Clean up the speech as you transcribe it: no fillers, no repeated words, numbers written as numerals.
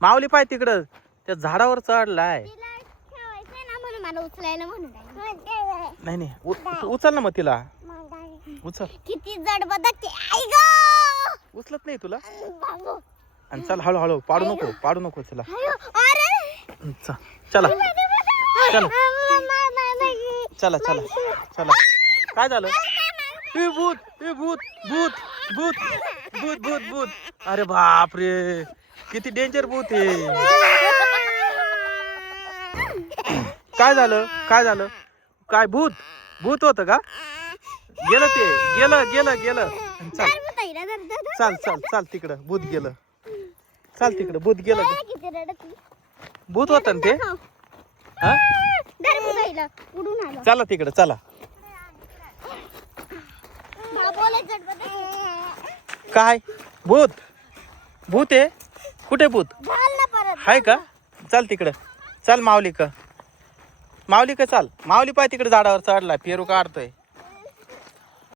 माऊली पाय तिकडं त्या झाडावर चढलाय. तिला ठेवायचंय ना म्हणून मला उचलायला म्हणून नाही नाही उचल ना मग तिला. उचल. किती जड बदकते आई ग. उचलत नाही तुला. बाबू आणि चल हळूहळू पाडू नको चला. अरे चला चला चला चला चला. काय झालं? ए भूत ए भूत भूत भूत भूत भूत भूत. अरे बाप रे किती डेंजर भूत आहे. काय झालं? काय झालं? काय भूत भूत होतं का? गेलं ते गेलं गेलं गेलं. चल चल चल चल तिकडं भूत गेलं. चाल तिकडं भूत गेलं. भूत होतं ना ते. हा चला तिकडं चला. काय भूत भूत आहे? कुठे भूत आहे का? चल तिकडं चल. माऊली का चाल. माऊली पाय तिकडे झाडावर चढला पेरू काढतोय.